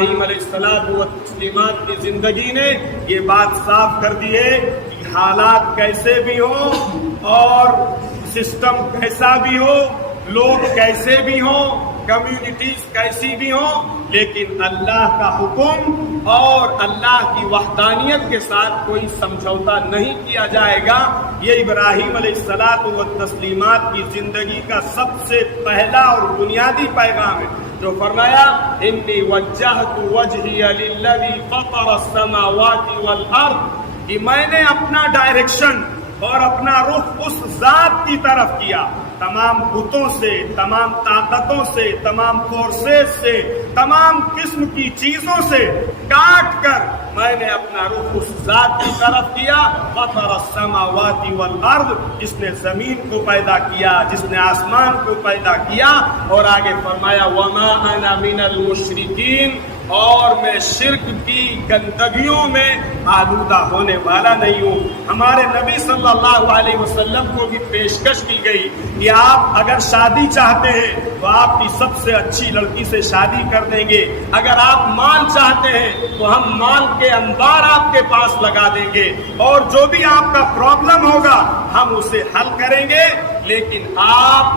ابراہیم علیہ السلام و تسلیمات کی زندگی نے یہ بات صاف کر دی ہے کہ حالات کیسے بھی ہوں اور سسٹم کیسا بھی ہو، لوگ کیسے بھی ہوں، کمیونٹیز کیسی بھی ہوں، لیکن اللہ کا حکم اور اللہ کی وحدانیت کے ساتھ کوئی سمجھوتا نہیں کیا جائے گا۔ یہ ابراہیم علیہ السلام و تسلیمات کی زندگی کا سب سے پہلا اور بنیادی پیغام ہے، جو فرمایا انی وجہت وجہی للذی فطر السماوات والارض، کہ میں نے اپنا ڈائریکشن اور اپنا رخ اس ذات کی طرف کیا، تمام بتوں سے، تمام طاقتوں سے، تمام فورسز سے، تمام قسم کی چیزوں سے کاٹ کر میں نے اپنا رخ اس ذات کی طرف کیا، فطر السماوات والارض، جس نے زمین کو پیدا کیا، جس نے آسمان کو پیدا کیا، اور آگے فرمایا وما انا من المشرکین، اور میں شرک کی گندگیوں میں آلودہ ہونے والا نہیں ہوں۔ ہمارے نبی صلی اللہ علیہ وسلم کو بھی پیشکش کی گئی کہ آپ اگر شادی چاہتے ہیں تو آپ کی سب سے اچھی لڑکی سے شادی کر دیں گے، اگر آپ مال چاہتے ہیں تو ہم مال کے انبار آپ کے پاس لگا دیں گے، اور جو بھی آپ کا پرابلم ہوگا ہم اسے حل کریں گے، لیکن آپ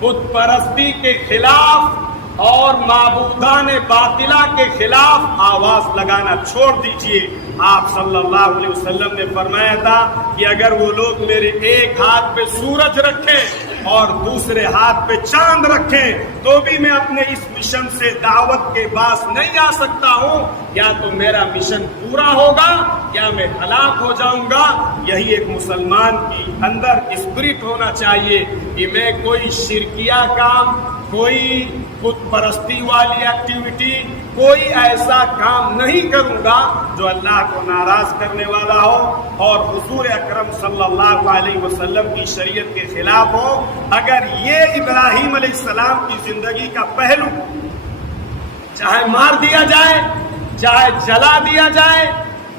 بت پرستی کے خلاف اور معبودان باطلہ کے خلاف آواز لگانا چھوڑ دیجئے۔ آپ صلی اللہ علیہ وسلم نے فرمایا تھا کہ اگر وہ لوگ میرے ایک ہاتھ پہ سورج رکھیں اور دوسرے ہاتھ پہ چاند رکھیں تو بھی میں اپنے اس مشن سے دعوت کے باعث نہیں جا سکتا ہوں، یا تو میرا مشن پورا ہوگا یا میں ہلاک ہو جاؤں گا۔ یہی ایک مسلمان کی اندر اسپرٹ ہونا چاہیے کہ میں کوئی شرکیہ کام، کوئی بت پرستی والی ایکٹیویٹی، کوئی ایسا کام نہیں کروں گا جو اللہ کو ناراض کرنے والا ہو اور حضور اکرم صلی اللہ علیہ وسلم کی شریعت کے خلاف ہو۔ اگر یہ ابراہیم علیہ السلام کی زندگی کا پہلو، چاہے مار دیا جائے، چاہے جلا دیا جائے،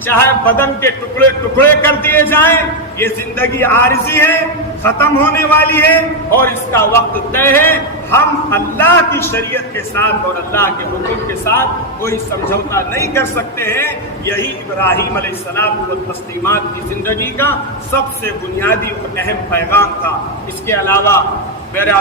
چاہے بدن کے ٹکڑے ٹکڑے کر دیے جائیں، یہ زندگی عارضی ہے، ختم ہونے والی ہے اور اس کا وقت طے ہے۔ ہم اللہ کی شریعت کے ساتھ اور اللہ کے حکم کے ساتھ کوئی سمجھوتا نہیں کر سکتے ہیں۔ یہی ابراہیم علیہ السلام و تسلیمات کی زندگی کا سب سے بنیادی اور اہم پیغام تھا۔ اس کے علاوہ میرے